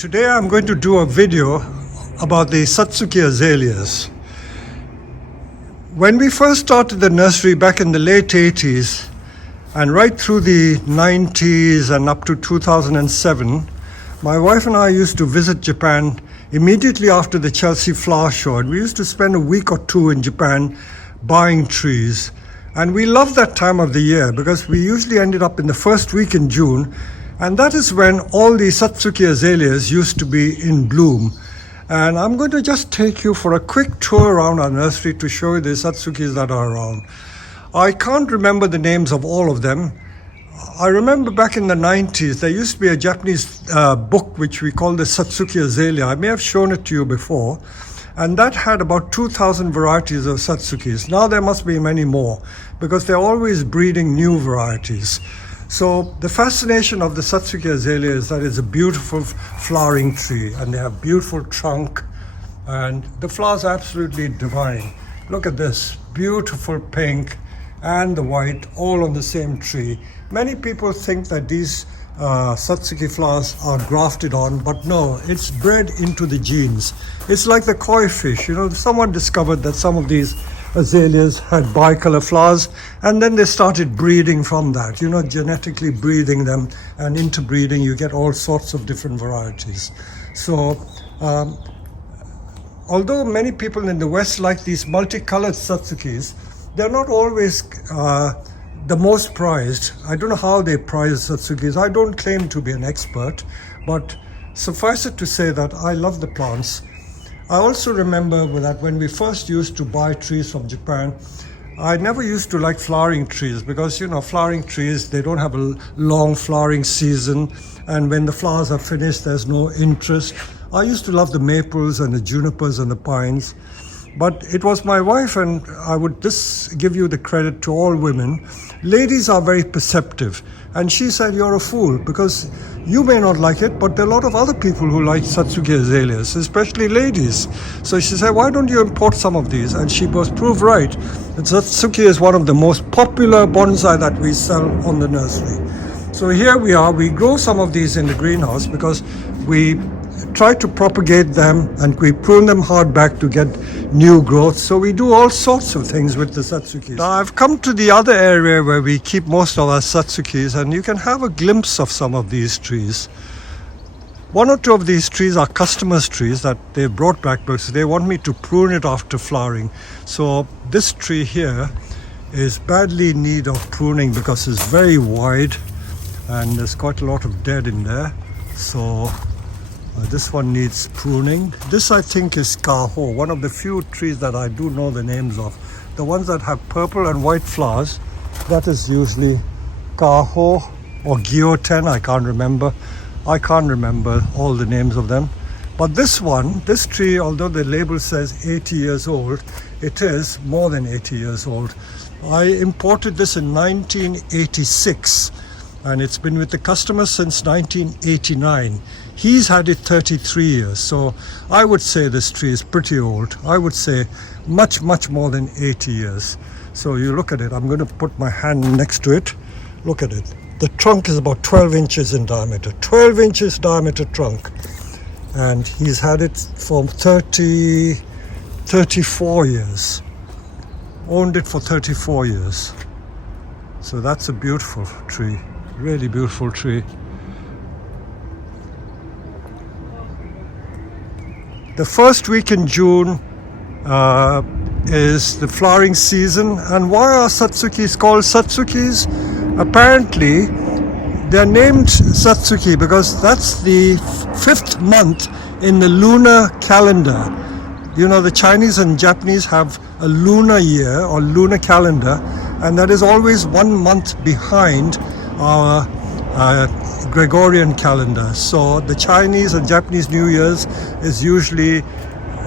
Today I'm going to do a video about the Satsuki Azaleas. When we first started the nursery back in the late 80s and right through the 90s and up to 2007, my wife and I used to visit Japan immediately after the Chelsea Flower Show, and we used to spend a week or two in Japan buying trees. And we loved that time of the year because we usually ended up in the first week in June, and that is when all the Satsuki Azaleas used to be in bloom. And I'm going to just take you for a quick tour around our nursery to show you the Satsukis that are around. I can't remember the names of all of them. I remember back in the 90s, there used to be a Japanese book which we call the Satsuki Azalea. I may have shown it to you before. And that had about 2,000 varieties of Satsukis. Now there must be many more because they're always breeding new varieties. So the fascination of the Satsuki Azalea is that it's a beautiful flowering tree and they have beautiful trunk and the flowers are absolutely divine. Look at this, beautiful pink and the white all on the same tree. Many people think that these Satsuki flowers are grafted on, but no, it's bred into the genes. It's like the koi fish. You know, someone discovered that some of these azaleas had bicolor flowers, and then they started breeding from that, genetically breeding them, and interbreeding, you get all sorts of different varieties. So, although many people in the West like these multicolored Satsukis, they're not always the most prized. I don't know how they prize Satsukis. I don't claim to be an expert, but suffice it to say that I love the plants. I also remember that when we first used to buy trees from Japan, I never used to like flowering trees because, flowering trees, they don't have a long flowering season. And when the flowers are finished, there's no interest. I used to love the maples and the junipers and the pines. But it was my wife, and I would just give you the credit to all women. Ladies are very perceptive. And she said, you're a fool because you may not like it, but there are a lot of other people who like Satsuki Azaleas, especially ladies. So she said, why don't you import some of these? And she was proved right. And Satsuki is one of the most popular bonsai that we sell on the nursery. So here we are. We grow some of these in the greenhouse because we try to propagate them and we prune them hard back to get new growth. So we do all sorts of things with the Satsukis. Now I've come to the other area where we keep most of our Satsukis, and you can have a glimpse of some of these trees. One or two of these trees are customers' trees that they brought back because they want me to prune it after flowering. So this tree here is badly in need of pruning because it's very wide and there's quite a lot of dead in there. So this one needs pruning. This I think is Kaho, one of the few trees that I do know the names of. The ones that have purple and white flowers, that is usually Kaho or Gyoten, I can't remember. I can't remember all the names of them. But this one, this tree, although the label says 80 years old, it is more than 80 years old. I imported this in 1986. And it's been with the customer since 1989. He's had it 33 years. So I would say this tree is pretty old. I would say much, much more than 80 years. So you look at it. I'm going to put my hand next to it. Look at it. The trunk is about 12 inches in diameter. 12 inches diameter trunk. And he's had it for 34 years. Owned it for 34 years. So that's a beautiful tree. Really beautiful tree. The first week in June is the flowering season. And why are Satsukis called Satsukis? Apparently, they're named Satsuki because that's the 5th month in the lunar calendar. The Chinese and Japanese have a lunar year or lunar calendar, and that is always 1 month behind our Gregorian calendar. So the Chinese and Japanese New Year's is usually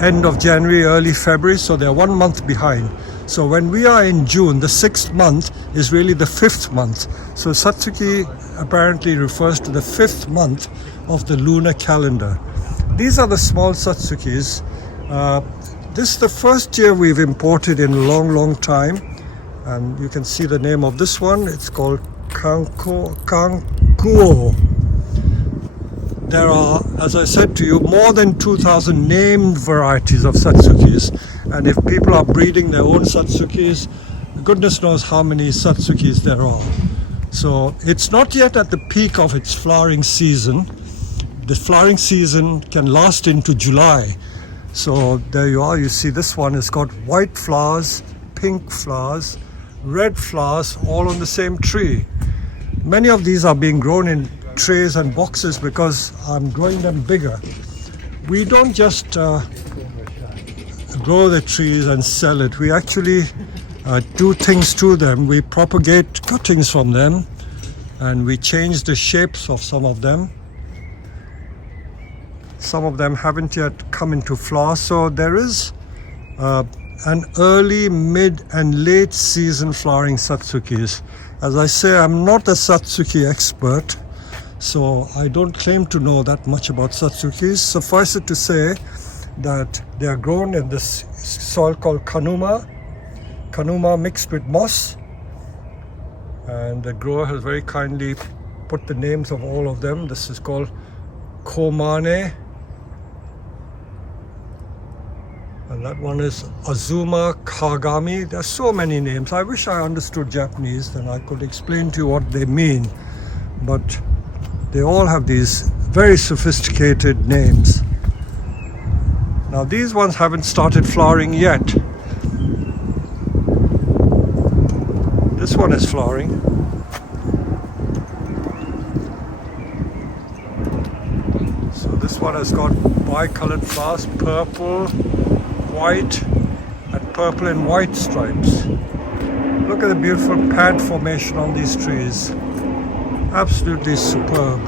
end of January, early February, so they're 1 month behind. So when we are in June, the 6th month is really the 5th month. So Satsuki apparently refers to the 5th month of the lunar calendar. These are the small Satsukis. This is the first year we've imported in a long, long time. And you can see the name of this one. It's called Kankuo. there are, as I said to you, more than 2,000 named varieties of Satsukis. And if people are breeding their own Satsukis, goodness knows how many Satsukis there are. So it's not yet at the peak of its flowering season. The flowering season can last into July. So there you are. You see this one has got white flowers, pink flowers, red flowers, all on the same tree. Many of these are being grown in trays and boxes because I'm growing them bigger. We don't just grow the trees and sell it. We actually do things to them. We propagate cuttings from them and we change the shapes of some of them. Some of them haven't yet come into flower, so there is an early, mid and late season flowering Satsukis. As I say, I'm not a Satsuki expert, so I don't claim to know that much about Satsukis. Suffice it to say that they are grown in this soil called Kanuma mixed with moss, and the grower has very kindly put the names of all of them. This is called Komane, and that one is Azuma Kagami. There are so many names. I wish I understood Japanese, then I could explain to you what they mean, but they all have these very sophisticated names. Now these ones haven't started flowering yet. This one is flowering. So this one has got bicolored flowers, purple, white, and purple and white stripes. Look at the beautiful pad formation on these trees. Absolutely superb.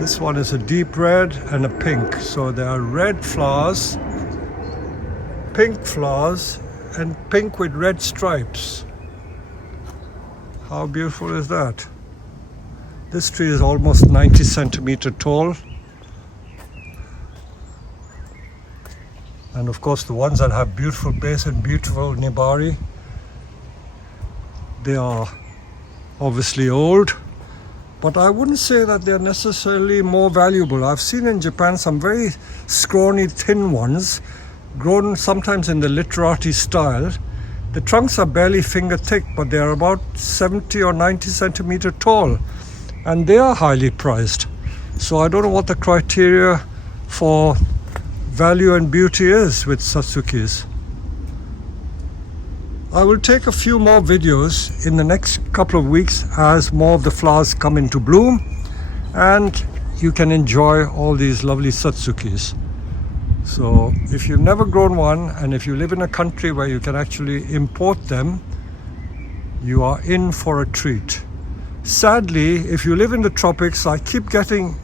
This one is a deep red and a pink. So there are red flowers, pink flowers, and pink with red stripes. How beautiful is that? This tree is almost 90 centimeters tall. And of course the ones that have beautiful base and beautiful nibari, they are obviously old, but I wouldn't say that they're necessarily more valuable. I've seen in Japan some very scrawny thin ones, grown sometimes in the literati style. The trunks are barely finger thick, but they are about 70 or 90 centimeters tall, and they are highly prized. So I don't know what the criteria for value and beauty is with Satsukis. I will take a few more videos in the next couple of weeks as more of the flowers come into bloom, and you can enjoy all these lovely Satsukis. So if you've never grown one, and if you live in a country where you can actually import them, you are in for a treat. Sadly, if you live in the tropics, I keep getting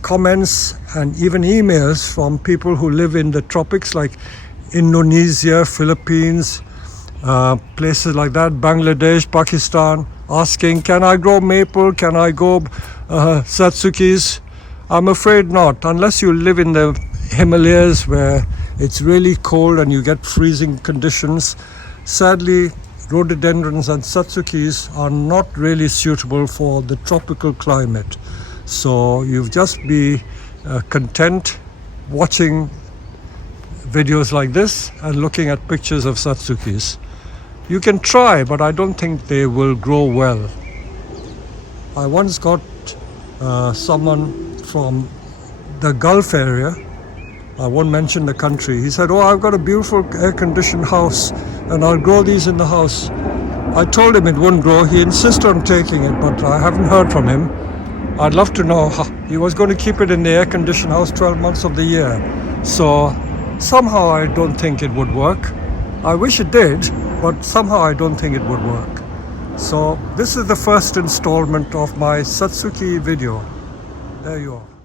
comments and even emails from people who live in the tropics like Indonesia, Philippines, places like that, Bangladesh, Pakistan, asking, can I grow maple, can I grow Satsukis? I'm afraid not, unless you live in the Himalayas where it's really cold and you get freezing conditions. Sadly, rhododendrons and Satsukis are not really suitable for the tropical climate. So you've just be content watching videos like this and looking at pictures of Satsukis. You can try, but I don't think they will grow well. I once got someone from the Gulf area, I won't mention the country, he said, oh, I've got a beautiful air-conditioned house and I'll grow these in the house. I told him it wouldn't grow. He insisted on taking it, but I haven't heard from him. I'd love to know how. He was going to keep it in the air-conditioned house 12 months of the year. So somehow I don't think it would work. I wish it did, but somehow I don't think it would work. So this is the first installment of my Satsuki video. There you are.